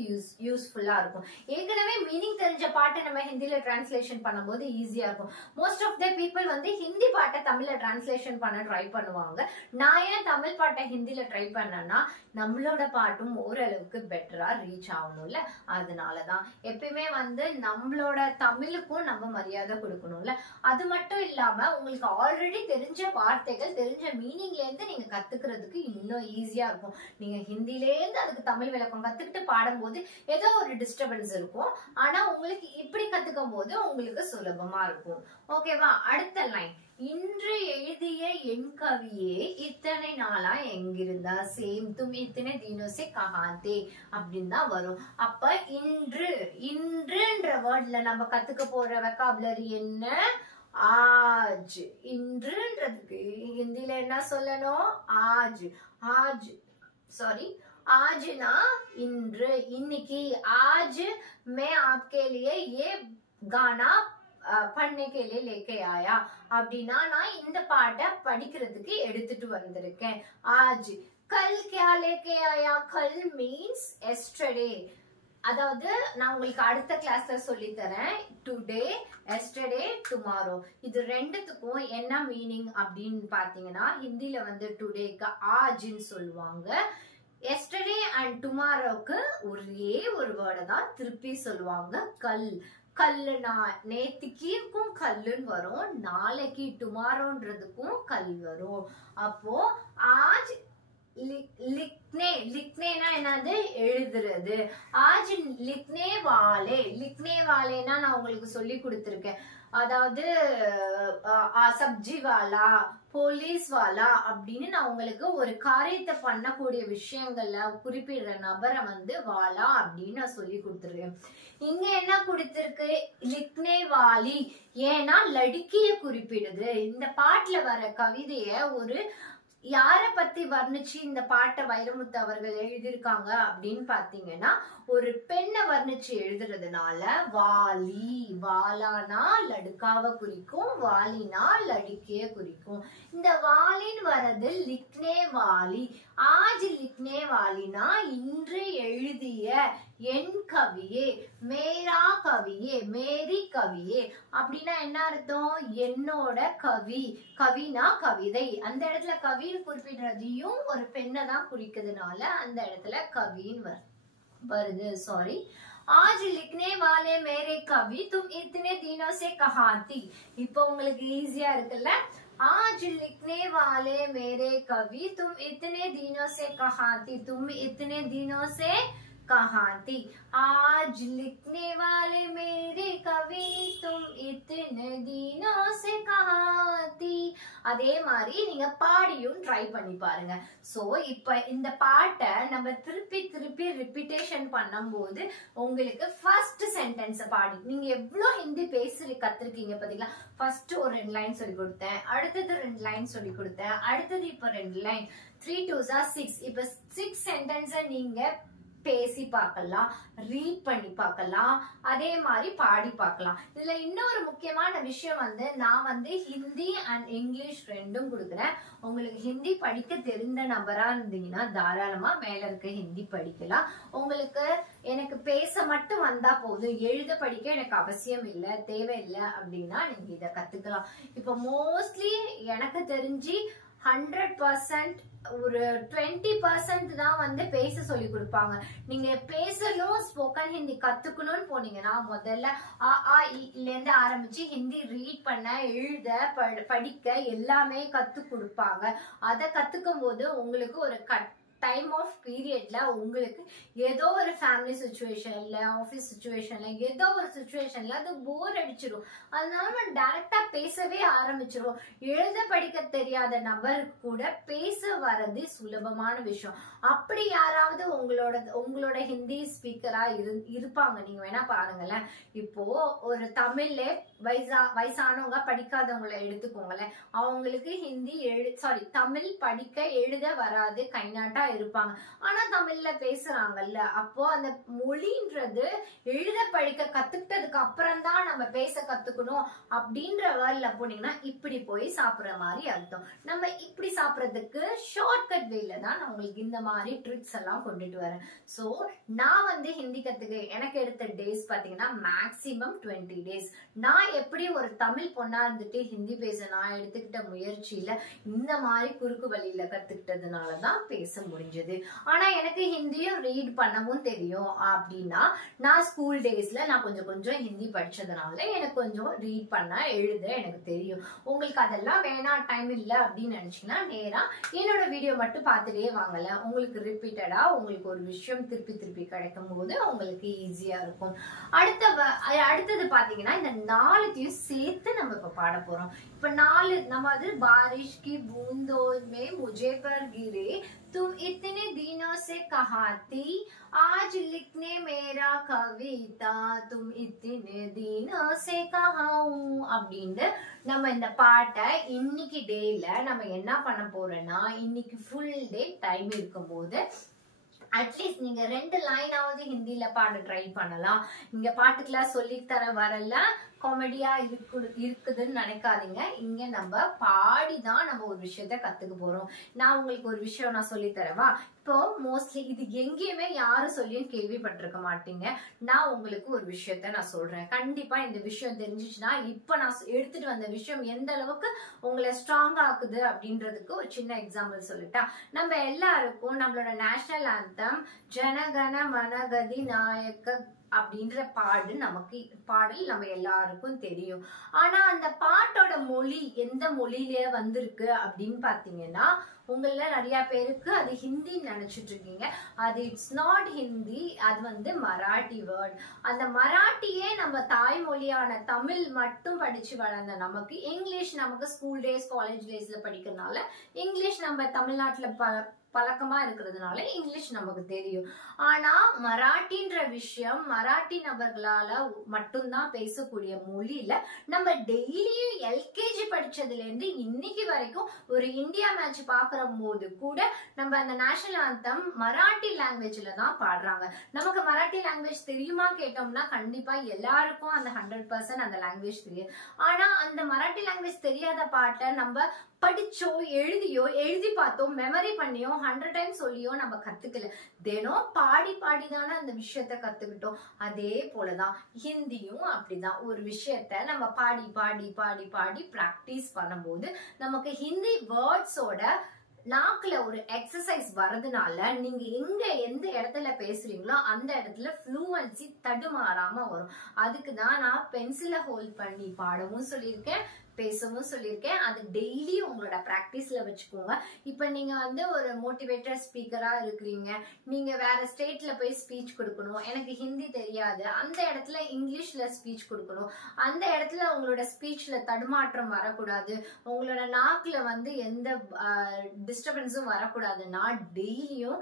யூஸ்ஃபுல்லா இருக்கும். ஏற்கனவே மீனிங் தெரிஞ்ச பாட்டை நம்ம ஹிந்தில டிரான்ஸ்லேஷன் பண்ணும்போது ஈஸியா இருக்கும். மோஸ்ட் ஆஃப் த பீப்புள் வந்து ஹிந்தி பாட்டை தமிழ்ல டிரான்ஸ்லேஷன் பண்ண ட்ரை பண்ணுவாங்க. நான் ஏன் தமிழ் பாட்டை ஹிந்தில ட்ரை பண்ணேன்னா, நம்மளோட பாட்டும் ஓரளவுக்கு பெட்டரா ரீச் ஆகணும்ல, அதனாலதான். எப்பயுமே வந்து நம்மளோட தமிழுக்கும் நம்ம மரியாதை கொடுக்கணும்ல. அது மட்டும் இல்லாம உங்களுக்கு ஆல்ரெடி தெரிஞ்ச வார்த்தைகள் தெரிஞ்ச மீனிங்ல இருந்து நீங்க கத்துக்கிறதுக்கு இன்னும் ஈஸியா இருக்கும். நீங்க ஹிந்தில இருந்து அதுக்கு தமிழ் விளக்கம் கத்துக்கிட்டு பாடும்போது ஏதோ ஒரு டிஸ்டர்பன்ஸ் இருக்கும். ஆனா உங்களுக்கு இப்படி கத்துக்கும் போது உங்களுக்கு சுலபமா இருக்கும். ஓகேவா? அடுத்த லைன், இன்று எழுதிய என் கவியே இத்தனை நாளா எங்கிருந்தா, சேம் தும் இத்தனை தீனோசே கஹாந்தே அப்படின்னு தான் வரும். அப்ப இன்றுன்ற வேர்ட்ல நம்ம கத்துக்க போற வெக்காபுலரி என்ன? ஆஜ். இன்றுன்றதுக்கு ஹிந்தில என்ன சொல்லணும்? ஆஜ். आज ना इंद्र, इनकी आज मैं आपके लिए ये गाना पढ़ने के लिए लेके आया அப்படின்னா நான் இந்த பாட்டை படிக்கிறதுக்கு எடுத்துட்டு வந்திருக்கேன். ஆஜ். கல் क्या लेके आया? கல் மீன்ஸ் எஸ்டர்டே. அதாவது நான் உங்களுக்கு அடுத்த கிளாஸ்ல சொல்லி தரேன். டுடே, எஸ்டர்டே, டுமாரோ, இது ரெண்டுத்துக்கும் என்ன மீனிங் அப்படின்னு பாத்தீங்கன்னா, ஹிந்தில வந்து டுடேக்கு ஆஜ்ன்னு சொல்லுவாங்க. எஸ்டர்டே அண்ட் டுமாரோக்கு ஒரே ஒரு வேர்டை தான் திருப்பி சொல்லுவாங்க, கல். கல்லுனா நேத்திக்கும் கல்லுன்னு வரும், நாளைக்கு டுமாரோன்றதுக்கும் கல் வரும். அப்போ ஆஜ் लिखने என்னது? எழுதுறது. ஆஜ் லிக்னே வாலேனா நான் உங்களுக்கு சொல்லி கொடுத்திருக்கேன். அதாவது சப்ஜி வாலா, போலீஸ் வாலா அப்படின்னு நான் உங்களுக்கு ஒரு காரியத்தை பண்ணக்கூடிய விஷயங்கள்ல குறிப்பிடுற நபரை வந்து வாலா அப்படின்னு நான் சொல்லி கொடுத்துருக்கேன். இங்க என்ன கொடுத்திருக்கு? லிக்னே வாலி. ஏன்னா லடுக்கிய குறிப்பிடுது. இந்த பாட்டுல வர கவிதைய ஒரு யார பத்தி வர்ணிச்சு இந்த பாட்டை வைரமுத்து அவர்கள் எழுதியிருக்காங்க அப்படின்னு பாத்தீங்கன்னா, ஒரு பெண்ணை வர்ணிச்சு எழுதுறதுனால வாலி, வாலானா லடுக்காவை குறிக்கும், வாலினா லடுக்கிய குறிக்கும். இந்த வாலின்னு வர்றது லிக்னே வாலி. ஆஜ் லிக்னே வாலினா இன்று எழுதிய என் கவியே, மேரா கவியே, மேரி கவியே அப்படின்னா என்ன அர்த்தம்? என்னோட கவி. கவினா கவிதை. அந்த இடத்துல கவின்னு குறிப்பிடுறதையும் ஒரு பெண்ணை தான் குறிக்கிறதுனால அந்த இடத்துல கவின்னு வருது. சாரி. आज लिखने वाले मेरे कवि तुम इतने दिनों से कहाँ थी. இப்போ உங்களுக்கு ஈஸியா இருக்குல்ல? आज लिखने वाले मेरे कवि तुम इतने दिनों से कहाँ थी. तुम इतने दिनों से कहाँ थी. आज लिखने वाले मेरे कवि तुम इतने दिनों से कहाँ थी. அதே மாதிரி நீங்க பாடியும் ட்ரை பண்ணி பாருங்க. சோ இப்ப இந்த பாட்டை நம்ம திருப்பி ரிப்பீட்டேஷன் பண்ணும்போது உங்களுக்கு ஃபர்ஸ்ட் சென்டென்ஸ் பாடி நீங்க எவ்வளவு ஹிந்தி பேசி கத்துருக்கீங்க பாத்தீங்களா? ஃபர்ஸ்ட் ஒரு 2 லைன் சொல்லி கொடுத்தேன், அடுத்தது 2 லைன் சொல்லி கொடுத்தேன், அடுத்தது இப்ப 2 லைன், 3 2s are 6. இப்ப 6 சென்டென்ஸ நீங்க பேசி பார்க்கலாம், ரீட் பண்ணி பார்க்கலாம், அதே மாதிரி பாடி பார்க்கலாம். இதுல இன்னொரு முக்கியமான விஷயம் வந்து நான் வந்து ஹிந்தி அண்ட் இங்கிலீஷ் ரெண்டும் கொடுக்குறேன். உங்களுக்கு ஹிந்தி படிக்க தெரிந்த நபரா இருந்தீங்கன்னா தாராளமா மேல இருக்க ஹிந்தி படிக்கலாம். உங்களுக்கு எனக்கு பேச மட்டும் வந்தா போதும், எழுத படிக்க எனக்கு அவசியம் இல்லை, தேவையில்லை அப்படின்னா நீங்க இதை கத்துக்கலாம். இப்ப மோஸ்ட்லி எனக்கு தெரிஞ்சு 100% ஒரு 20% தான் வந்து பேச சொல்லி கொடுப்பாங்க. நீங்க பேசணும், ஸ்போக்கன் ஹிந்தி கத்துக்கணும்னு போனீங்கன்னா முதல்ல இருந்து ஆரம்பிச்சு ஹிந்தி ரீட் பண்ண, எழுத, படிக்க எல்லாமே கத்து கொடுப்பாங்க. அதை கத்துக்கும் போது உங்களுக்கு ஒரு டைம் ஆஃப் பீரியட்ல உங்களுக்கு ஏதோ ஒரு ஃபேமிலி சிச்சுவேஷன்ல, ஆஃபீஸ் சிச்சுவேஷன்ல, ஏதோ ஒரு சிச்சுவேஷன்ல அது போர் அடிச்சிடும். அதனால நம்ம டைரக்டா பேசவே ஆரம்பிச்சிருவோம். எழுத படிக்க தெரியாத நபருக்கு கூட பேச வர்றது சுலபமான விஷயம். அப்படி யாராவது உங்களோட உங்களோட ஹிந்தி ஸ்பீக்கரா இருப்பாங்க, நீங்க வேணா பாருங்களேன். இப்போ ஒரு தமிழ்ல வயசானவங்க படிக்காதவங்களை எடுத்துக்கோங்களேன். அவங்களுக்கு ஹிந்தி தமிழ் படிக்க எழுத வராது, கைநாட்டா இருப்பாங்க. ஆனா தமிழ்ல பேசுறாங்கல்ல, அப்போ அந்த மொழின்றது எழுத படிக்க கத்துக்கிட்டதுக்கு அப்புறம் தான் நம்ம பேச கத்துக்கணும் அப்படின்ற வேர்ட்ல போனீங்கன்னா இப்படி போய் சாப்பிடுற மாதிரி அர்த்தம். நம்ம இப்படி சாப்பிடறதுக்கு ஷார்ட்கட் வேல தான் நான் உங்களுக்கு இந்த மாதிரி ட்ரிக்ஸ் எல்லாம் கொண்டுட்டு வரேன். சோ நான் ஹிந்தி கத்துக்க எனக்கு எடுத்த டேஸ் பாத்தீங்கன்னா மேக்சிமம் 20 days. நான் எப்படி ஒரு தமிழ் பொண்ணா இருந்துட்டு ஹிந்தி பேச நான் எடுத்துக்கிட்ட முயற்சியில இந்த மாதிரி குறுக்கு வழியில கத்துக்கிட்டதுனாலதான் பேச முடிஞ்சது. ஆனா எனக்கு ஹிந்தியும் ரீட் பண்ணவும் தெரியும். அப்படின்னா நான் ஸ்கூல் டேஸ்ல நான் கொஞ்சம் ஹிந்தி படிச்சதுனால எனக்கு கொஞ்சம் ரீட் பண்ண எழுத எனக்கு தெரியும். உங்களுக்கு அதெல்லாம் வேணாம், டைம் இல்ல அப்படின்னு நினைச்சீங்கன்னா நேரா என்னோட வீடியோ மட்டும் பார்த்துட்டே வாங்கல. உங்களுக்கு ரிப்பீட்டடா உங்களுக்கு ஒரு விஷயம் திருப்பி கிடைக்கும் போது உங்களுக்கு ஈஸியா இருக்கும். அடுத்தது பாத்தீங்கன்னா இந்த 4த்தையும் சேர்த்து நம்ம இப்ப பாட போறோம். இப்ப 4 நம்ம बारिश की बूंदों में मुझे पर गिरे तुम इतने दिनों से कहाँ थी आज लिखने मेरा कविता तुम इतने दिनों से कहाँ हूँ அப்படின்னு நம்ம இந்த பாட்டை இன்னைக்கு டேல நம்ம என்ன பண்ண போறோம்னா, இன்னைக்கு ஃபுல் டே டைம் இருக்கும் போது அட்லீஸ்ட் நீங்க 2 லைனாவது ஹிந்தில பாட ட்ரை பண்ணலாம். இங்க பாட்டுக்கெல்லாம் சொல்லி தர வரல, காமெடியா இருக்குதுன்னு நினைக்காதீங்க. இங்க நம்ம பாடிதான் நம்ம ஒரு விஷயத்த கத்துக்க போறோம். நான் உங்களுக்கு ஒரு விஷயம் நான் சொல்லி தரவா. இப்போ மோஸ்ட்லி இது எங்கேயுமே யாரும் சொல்லியும் கேள்விப்பட்டிருக்க மாட்டீங்க. நான் உங்களுக்கு ஒரு விஷயத்த நான் சொல்றேன். கண்டிப்பா இந்த விஷயம் தெரிஞ்சிச்சுன்னா இப்ப நான் எடுத்துட்டு வந்த விஷயம் எந்த அளவுக்கு உங்களை ஸ்ட்ராங் ஆக்குது அப்படின்றதுக்கு ஒரு சின்ன எக்ஸாம்பிள் சொல்லிட்டா. நம்ம எல்லாருக்கும் நம்மளோட நேஷனல் ஆந்தம் ஜனகன மனகதி நாயக்க அப்படின்ற பாடல் நம்ம எல்லாருக்கும் தெரியும். ஆனா அந்த பாட்டோட மொழி எந்த மொழியில வந்திருக்கு அப்படின்னு பாத்தீங்கன்னா, உங்கள நிறைய பேருக்கு அது ஹிந்தி நினைச்சிட்டு இருக்கீங்க. அது இட்ஸ் நாட் ஹிந்தி, அது மராட்டி வேர்ட். அந்த மராட்டியே நம்ம தாய்மொழியான தமிழ் மட்டும் படிச்சு வளர்ந்த நமக்கு இங்கிலீஷ் நமக்கு ஸ்கூல் டேஸ் காலேஜ் டேஸ்ல படிக்கிறதுனால இங்கிலீஷ் நம்ம தமிழ்நாட்டுல பழக்கமா இருக்கிறதுனால இங்கிலீஷ் நமக்கு தெரியும். ஆனா மராட்டின்ற விஷயம் மராட்டி நபர்களால மட்டும்தான் பேசக்கூடிய மொழியில நம்ம டெய்லியும் எல்கேஜி படிச்சதுல இருந்து இன்னைக்கு வரைக்கும் ஒரு இந்தியா மேட்ச் பாக்குற போது கூட நம்ம அந்த நேஷனல் ஆந்தம் மராட்டி லாங்குவேஜ்ல தான் பாடுறாங்க. நமக்கு மராட்டி லாங்குவேஜ் தெரியுமா கேட்டோம்னா கண்டிப்பா எல்லாருக்கும் அந்த 100% அந்த லாங்குவேஜ் தெரியும். ஆனா அந்த மராட்டி லாங்குவேஜ் தெரியாத பாட்டை நம்ம படிச்சோ எழுதி பார்த்தோம், மெமரி பண்ணியோ 100 டைம் சொல்லியோ நம்ம கத்துக்கல. தினம் பாடிதானே அந்த விஷயத்த கத்துக்கிட்டோம். அதே போலதான் ஹிந்தியும் அப்படிதான். ஒரு விஷயத்த நம்ம பாடி பிராக்டிஸ் பண்ணும்போது நமக்கு ஹிந்தி வேர்ட்ஸோட நாக்குல ஒரு எக்ஸசைஸ் வரதுனால நீங்க எந்த இடத்துல பேசுறீங்களோ அந்த இடத்துல ஃப்ளூவன்சி தடுமாறாம வரும். அதுக்குதான் நான் பென்சிலை ஹோல்ட் பண்ணி பாடவும் சொல்லியிருக்கேன், பேசவும் சொல்லியிருக்கேன். அது டெய்லி உங்களோட பிராக்டிஸ்ல வச்சுக்கோங்க. இப்ப நீங்க ஒரு மோட்டிவேட்டர் ஸ்பீக்கரா இருக்கிறீங்க, நீங்க வேற ஸ்டேட்ல போய் ஸ்பீச் கொடுக்கணும், எனக்கு ஹிந்தி தெரியாது, அந்த இடத்துல இங்கிலீஷ்ல ஸ்பீச் கொடுக்கணும். அந்த இடத்துல உங்களோட ஸ்பீச்ல தடுமாற்றம் வரக்கூடாது, உங்களோட நாக்குல எந்த டிஸ்டர்பன்ஸும் வரக்கூடாதுன்னா டெய்லியும்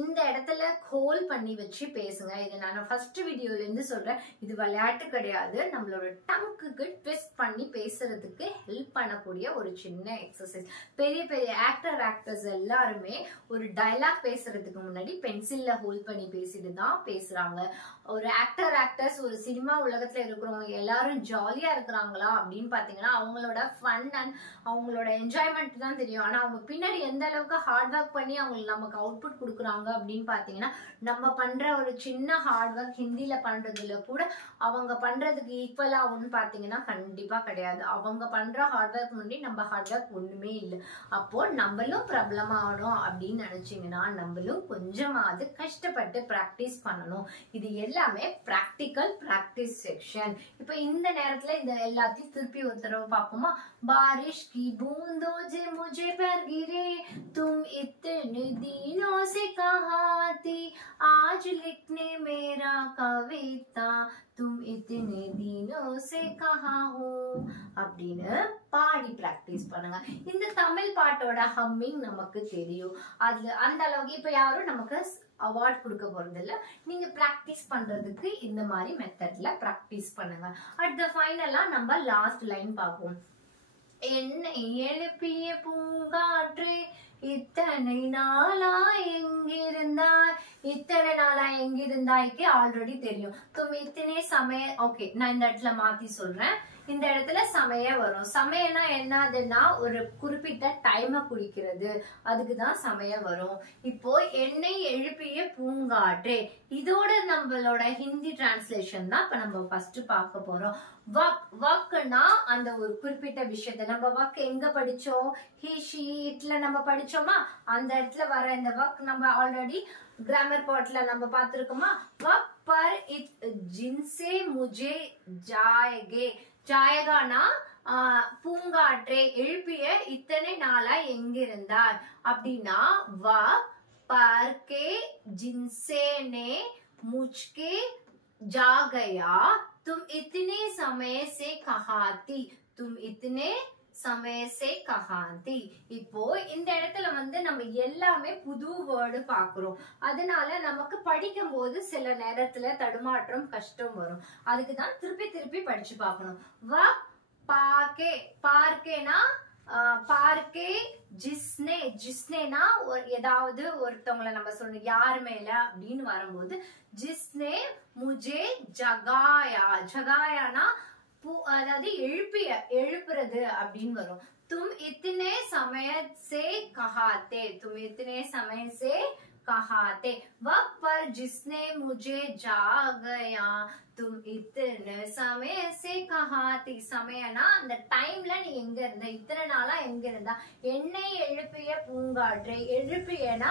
இந்த இடத்துல ஹோல் பண்ணி வச்சு பேசுங்க. இது நான் ஃபர்ஸ்ட் வீடியோல இருந்து சொல்றேன். இது விளையாட்டு கிடையாது, நம்மளோட டங்குக்கு ட்விஸ்ட் பண்ணி பேசுறதுக்கு ஹெல்ப் பண்ணக்கூடிய ஒரு சின்ன எக்ஸசைஸ். பெரிய ஆக்டர்ஸ் எல்லாருமே ஒரு டயலாக் பேசுறதுக்கு முன்னாடி பென்சில்ல ஹோல்ட் பண்ணி பேசிட்டு தான் பேசுறாங்க. ஒரு ஆக்டர்ஸ் ஒரு சினிமா உலகத்துல இருக்கிறவங்க எல்லாரும் ஜாலியா இருக்கிறாங்களா அப்படின்னு பாத்தீங்கன்னா அவங்களோட ஃபன் அண்ட் அவங்களோட என்ஜாய்மெண்ட் தான் தெரியும். ஆனா அவங்க பின்னாடி எந்த அளவுக்கு ஹார்ட் ஒர்க் பண்ணி அவங்களுக்கு நமக்கு அவுட்புட் கொடுக்குறாங்க அப்படின்னு பாத்தீங்கன்னா நம்ம பண்ற ஒரு சின்ன ஹார்ட் ஒர்க் ஹிந்தில பண்றதுல கூட அவங்க பண்றதுக்கு ஈக்குவலா ஆகும்னு பாத்தீங்கன்னா கண்டிப்பா கிடையாது. அவங்க பண்ற ஹார்ட் ஒர்க் முன்னாடி நம்ம ஹார்ட் ஒர்க் ஒண்ணுமே இல்லை. அப்போ நம்மளும் பிரபலம் ஆகணும் அப்படின்னு நினைச்சீங்கன்னா நம்மளும் கொஞ்சமாவது கஷ்டப்பட்டு பிராக்டிஸ் பண்ணணும். இது எல்லாமே பிராக்டிக்கல் பிராக்டிஸ் செக்ஷன். இப்ப இந்த நேரத்துல இந்த எல்லாத்தையும் திருப்பி ஒரு தடவை பார்ப்போமா. बारिश की बूंदों से मुझे पर गिरे तुम इतने दिनों से कहाँ थी आज लिखने मेरा कविता तुम इतने दिनों से कहाँ हो அப்படின்னு பாடி பிராக்டிஸ் பண்ணுங்க. இந்த தமிழ் பாட்டோட ஹம்மிங் நமக்கு தெரியும். அது அந்த அளவுக்கு இப்ப யாரும் நமக்கு அவார்ட் கொடுக்க போறது இல்ல. நீங்க பிராக்டிஸ் பண்றதுக்கு இந்த மாதிரி மெத்தட்ல பிராக்டிஸ் பண்ணுங்க. அடுத்த ஃபைனலா நம்ம லாஸ்ட் லைன் பார்ப்போம். என்னை எழுப்பிய பூங்காற்றே இத்தனை நாளா எங்கிருந்தாய், இத்தனை நாளா எங்கிருந்தாய்க்கு ஆல்ரெடி தெரியும். தும் இத்தனை சமய. ஓகே, நான் இந்த இடத்துல மாத்தி சொல்றேன். இந்த இடத்துல சமய வரும். சமயம்னா என்னதுன்னா ஒரு குறிப்பிட்ட டைமை குறிக்கிறது, அதுக்குதான் சமய வரும். இப்போ என்னை எழுப்பிய பூங்காற்றே, இதோட நம்மளோட ஹிந்தி டிரான்ஸ்லேஷன் தான் இப்ப நம்ம ஃபர்ஸ்ட் பார்க்க போறோம். வக், வக்னா அந்த ஒரு குறிப்பிட்ட விஷயத்த நம்ம வக் எங்க படிச்சோம், ஹி ஷி இட்ல நம்ம படிச்சோமா, அந்த இடத்துல வர இந்த வக் நம்ம ஆல்ரெடி கிராமர் பாட்ல நம்ம பார்த்திருக்கோமா. வக் பர் இத் ஜின்சே முஜே ஜாயகே, ஜாயகானா பூங்காற்றே எழுப்பிய இத்தனை நாளா எங்கிருந்தார் அப்படின்னா, வ பர்கே ஜின்சே நே முஜ்கே ஜாகயா तुम इतने समय से कहाँ थी, तुम इतने समय से कहाँ थी. இப்போ இந்த இடத்துல வந்து நம்ம எல்லாமே புது வேர்டு பாக்குறோம். அதனால நமக்கு படிக்கும் போது சில நேரத்துல தடுமாற்றம் கஷ்டம் வரும். அதுக்குதான் திருப்பி திருப்பி படிச்சு பார்க்கணும். வ பாக்கே, பார்க்கேனா பார்க்கே, ஜிஸ்னே, ஜிஸ்னேனா ஏதாவது ஒருத்தவங்களை நம்ம சொல்லணும் யார் மேல அப்படின்னு வரும்போது ஜிஸ்னே முஜே ஜகாயா, ஜகாயானா அதாவது எழுப்பிய, எழுப்புறது அப்படின்னு வரும். தும் இத்தனை சமய சே கஹாத்தே, தும் இத்தனை சமய சே कहाते, वक्त पर जिसने मुझे जागया तुम इतने समय से कहाती. சமயனா அந்த டைம்ல நீ எங்க இருந்த, இத்தனை நாளா எங்க இருந்தா. என்னை எழுப்பிய பூங்காற்றை, எழுப்பியனா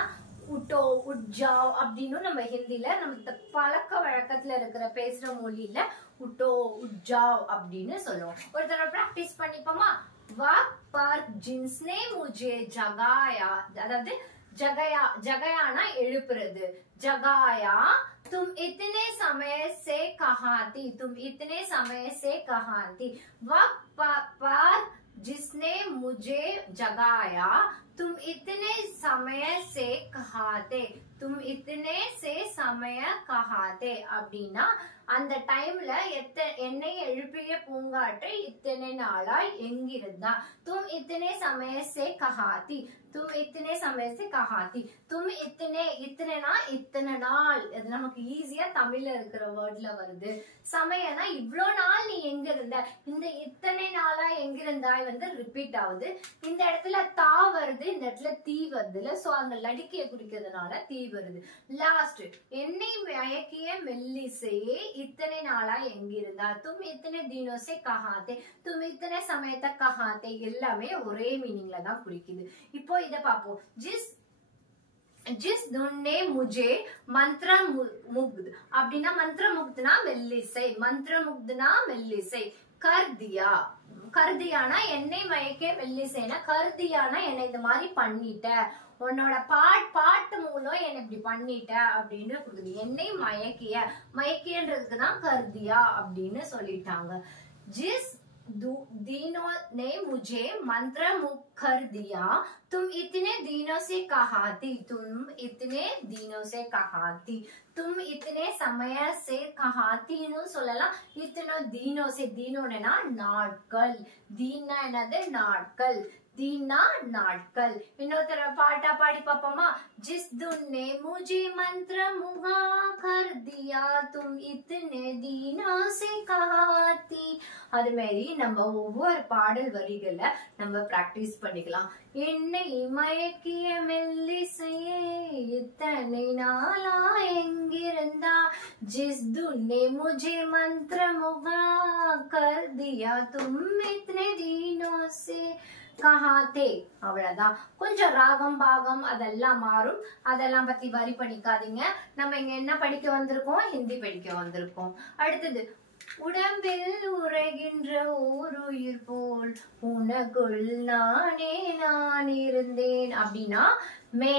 உட்டோ உட்ஜாவ் அப்படின்னு நம்ம ஹிந்தில நம்ம பழக்க வழக்கத்துல இருக்கிற பேசுற மொழியில உட்டோ உட்ஜாவ் அப்படின்னு சொல்லுவோம். ஒரு தடவை பிராக்டிஸ் பண்ணிப்போமா. वक्त पर जिसने मुझे जगाया, அதாவது जगया, जगयाना எழுப்புறது, जगाया तुम इतने समय से कहाँ थी, तुम इतने समय से कहाँ थी. वक्त पर जिसने मुझे जगाया तुम इतने समय से कहाँ थे, तुम इतने से समय कहाँ थे அப்படின்னா அந்த டைம்ல என்னை எழுப்பிய பூங்காற்றை இத்தனை நாளாய் எங்கிருந்தா. தும் இத்தனை சமய சே கஹாத்தி, தும் இத்தனை சமய சே கஹாத்தி. தும் இத்தனை, இத்தனைனா இத்தனை நாள், இது நமக்கு ஈஸியா தமிழ்ல இருக்கிற வேர்ட்ல வருது. சமயனா இவ்வளவு நாள் நீ எங்க இருந்த, இந்த இத்தனை நாளா எங்க இருந்தாய் வந்து ரிப்பீட் ஆகுது. இந்த இடத்துல தா வருது, இந்த இடத்துல தீ வருதுல, சோ அங்க லடிக்கைய குடிக்கிறதுனால தீ வருது. லாஸ்ட் என்னை மயக்கிய மெல்லிசையே இத்தனை நாளா எங்கிருந்தா. தும் இத்தனை தினோ சே கஹாத்தே, தும் இத்தனை சமயத்தை கஹாத்தே, எல்லாமே ஒரே மீனிங்ல தான் குறிக்குது. இப்போ இத பாப்போம். जिस धुन ने मुझे मंत्र मुग्ध அப்படின்னா मंत्र मुग्धனா மெல்லிசை, मंत्र मुग्धனா மெல்லிசை. कर दिया, कर दियाனா என்னை மயக்க மெல்லிசைனா, कर दियाனா என்னை இந்த மாதிரி பண்ணிட்ட, உன்னோட பாட்டு மூலம் என்ன இப்படி பண்ணிட்ட அப்படின்னு கொடுக்குது. என்னை மயக்கிய, மயக்கியன்றதுக்கு தான் कर दिया அப்படின்னு சொல்லிட்டாங்க. जिस दिनों ने मुझे मंत्र मुग्ध कर दिया तुम इतने दिनों से कहाँ थी, तुम इतने दिनों से कहाँ थी. तुम इतने समय से कहाँ थी नु சொல்லலாம். इतने दिनों से, दिनोனா நாட்கள், दीना என்னது நாட்கள், दीना नाटकल. இன்னொரு பாட்டா பாடி பாப்போமா. जिस धुन ने मुझे मंत्र मुग्धा कर दिया तुम इतने दिनों से कहाँ थी. அது மாதிரி நம்ம ஒவ்வொரு பாடல் வரிகளை நம்ம பிராக்டிஸ் பண்ணிக்கலாம். என்னை மயக்கிய மெல்லிசையே இத்தனை நாளா எங்கிருந்தா. जिस धुन ने मुझे मंत्र मुग्धा कर दिया तुम इतने दिनों से கஹாத்தே. அவ்வளவுதான். கொஞ்சம் ராகம் பாகம் அதெல்லாம் மாறும், அதெல்லாம் பத்தி வரி பண்ணிக்காதீங்க. நம்ம இங்க என்ன படிக்க வந்திருக்கோம், ஹிந்தி படிக்க வந்திருக்கோம். அடுத்தது உடம்பில் உரைகின்ற ஓர் உயிர் போல் உனக்குள் நானே நான் இருந்தேன் அப்படின்னா மே,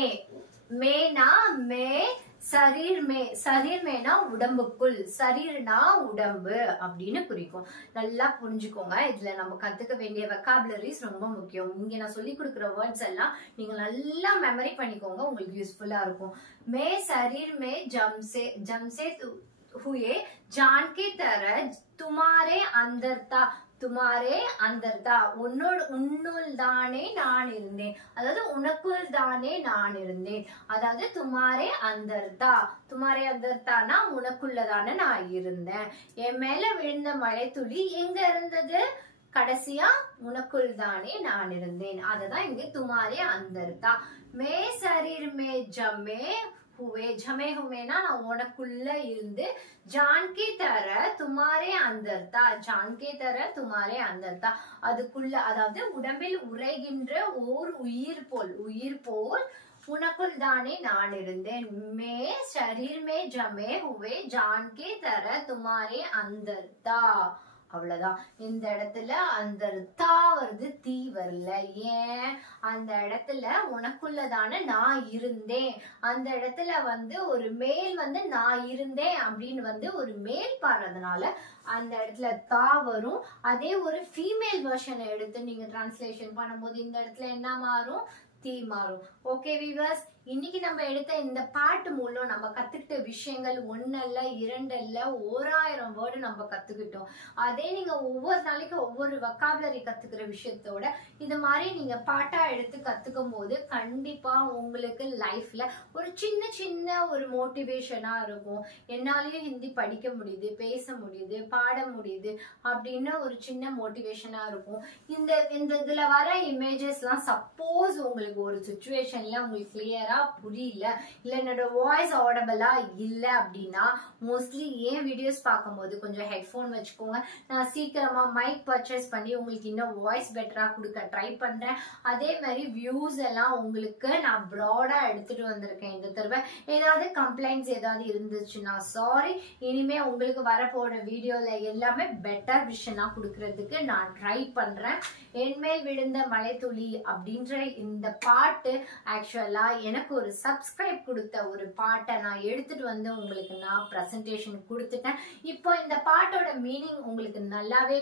மேனா மே शरीर में ना உடம்புக்குள், शरीरனா உடம்பு அப்படின்னு குறிக்கும். நல்லா புரிஞ்சுக்கோங்க. இதுல நம்ம கத்துக்க வேண்டிய வெக்காபுலரிஸ் ரொம்ப முக்கியம். இங்க நான் சொல்லி கொடுக்குற வேர்ட்ஸ் எல்லாம் நீங்க நல்லா மெமரி பண்ணிக்கோங்க, உங்களுக்கு யூஸ்ஃபுல்லா இருக்கும். मैं शरीर में जम से हुए जान के तरह तुम्हारे अंदर था. துமாரே அந்தர்தா, உன்னுள் தானே நான் இருந்தேன், அதாவது உனக்குள் தானே நான் இருந்தேன். அதாவது துமாரே அந்தர்தானா உனக்குள்ளதானே நான் இருந்தேன். என் மேல விழுந்த மழை துளி எங்க இருந்தது? கடைசியா உனக்குள் தானே நான் இருந்தேன். அததான் இங்க துமாரே அந்தர்தா. மே शरीर में ஜமே ஹுமேனா நான் உனக்குள்ள இருந்து, ஜான்கே தர துமாரே அந்தர்தா, ஜான்கே தர துமாரே அந்தர்தா, அதுக்குள்ள, அதாவது உடம்பில் உறைகின்ற ஓர் உயிர் போல் உனக்குள் தானே நான் இருந்தேன். மே शरीर में जमे हुए ஜான்கே தர துமாரே அந்தர்தா. அவ்வளவுதான். இந்த இடத்துல அந்த தா வருது, தீ வரல. ஏன்? அந்த இடத்துல உனக்குள்ளதான நான் இருந்தேன். அந்த இடத்துல ஒரு மேல் நான் இருந்தேன் அப்படின்னு ஒரு மேல் பாடுறதுனால அந்த இடத்துல தா வரும். அதே ஒரு ஃபீமேல் வெர்ஷனை எடுத்து நீங்க டிரான்ஸ்லேஷன் பண்ணும்போது இந்த இடத்துல என்ன மாறும்? தீ மாறும். ஓகே வீவர்ஸ், இன்னைக்கு நம்ம எடுத்த இந்த பாட்டு மூலம் நம்ம கத்துக்கிட்ட விஷயங்கள் ஒன்னல்ல இரண்டல்ல 1000 வேர்டு நம்ம கத்துக்கிட்டோம். அதே நீங்க ஒவ்வொரு நாளைக்கு ஒவ்வொரு வொக்காபுலரி கத்துக்கிற விஷயத்தோட இது மாதிரி நீங்க பாட்டா எடுத்து கத்துக்கும் போது கண்டிப்பா உங்களுக்கு லைஃப்ல ஒரு சின்ன ஒரு மோட்டிவேஷனா இருக்கும். என்னாலயும் ஹிந்தி படிக்க முடியுது, பேச முடியுது, பாட முடியுது அப்படின்னு ஒரு சின்ன மோட்டிவேஷனா இருக்கும். இந்த இதுல வர இமேஜஸ் எல்லாம் சப்போஸ் உங்களுக்கு ஒரு சிச்சுவேஷன்ல உங்களுக்கு கிளியரா புரியல, இல்ல என்னோட வாய்ஸ் ஆடபிளா இல்ல அப்படின்னா மோஸ்ட்லி ஏன் வீடியோஸ் பார்க்கும்போது கொஞ்சம் ஹெட்போன் வச்சுக்கோங்க. நான் சீக்கிரமா மைக் பர்ச்சேஸ் பண்ணி உங்களுக்கு இன்னும் வாய்ஸ் பெட்டரா கொடுக்க ட்ரை பண்றேன். அதே மாதிரி வியூஸ் எல்லாம் உங்களுக்கு நான் ப்ராடா எடுத்துட்டு வந்திருக்கேன். இந்த தடவை ஏதாவது கம்ப்ளைண்ட்ஸ் ஏதாவது இருந்துச்சுன்னா சாரி. இனிமே உங்களுக்கு வரப்போற வீடியோல எல்லாமே பெட்டர் விஷனா கொடுக்கறதுக்கு நான் ட்ரை பண்றேன். என்மேல் விழுந்த மழை துளி அப்படின்ற இந்த பாட்டு ஆக்சுவலா எனக்கு ஒரு சப்ஸ்கிரைப் கொடுத்த ஒரு பாட்டை நான் எடுத்துட்டு வந்து உங்களுக்கு நான் பிரசன்டேஷன் கொடுத்துட்டேன். இப்போ இந்த பாட்டோட மீனிங் உங்களுக்கு நல்லாவே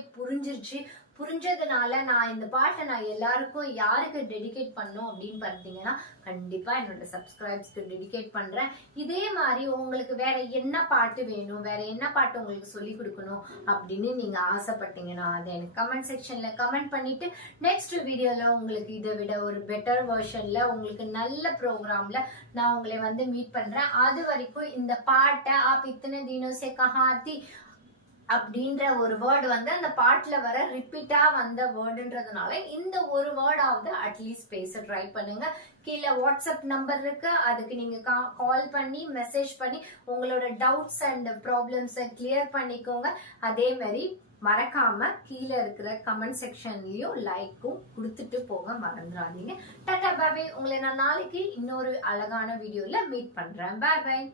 புரிஞ்சதுனால நான் இந்த பாட்டை நான் எல்லாருக்கும் யாருக்கு டெடிகேட் பண்ணும் அப்படின்னு பார்த்தீங்கன்னா கண்டிப்பா என்னோட சப்ஸ்கிரைப்ஸ்க்கு டெடிகேட் பண்றேன். இதே மாதிரி உங்களுக்கு வேற என்ன பாட்டு வேணும், வேற என்ன பாட்டு உங்களுக்கு சொல்லி கொடுக்கணும் அப்படின்னு நீங்க ஆசைப்பட்டீங்கன்னா அதை எனக்கு கமெண்ட் செக்ஷன்ல கமெண்ட் பண்ணிட்டு நெக்ஸ்ட் வீடியோல உங்களுக்கு இதை விட ஒரு பெட்டர் வெர்ஷன்ல உங்களுக்கு நல்ல ப்ரோக்ராம்ல நான் உங்களை மீட் பண்றேன். அது வரைக்கும் இந்த பாட்டை ஆப் இத்தனை தினோம் சே கஹாத்தி அப்படின்ற ஒரு வேர்டு அந்த பாட்டுல வர ரிப்பீட்டா வந்த வேர்டுன்றதுனால இந்த ஒரு வேர்டாவது அட்லீஸ்ட் பேச ட்ரை பண்ணுங்க. கீழே வாட்ஸ்அப் நம்பர் இருக்கு, அதுக்கு நீங்க கால் பண்ணி மெசேஜ் பண்ணி உங்களோட டவுட்ஸ் அண்ட் ப்ராப்ளம்ஸை கிளியர் பண்ணிக்கோங்க. அதே மாதிரி மறக்காம கீழே இருக்கிற கமெண்ட் செக்ஷன்லயும் லைக்கும் கொடுத்துட்டு போக மறந்துடாதீங்க. டாடா பாய். உங்களை நான் நாளைக்கு இன்னொரு அழகான வீடியோல மீட் பண்றேன். பாய்.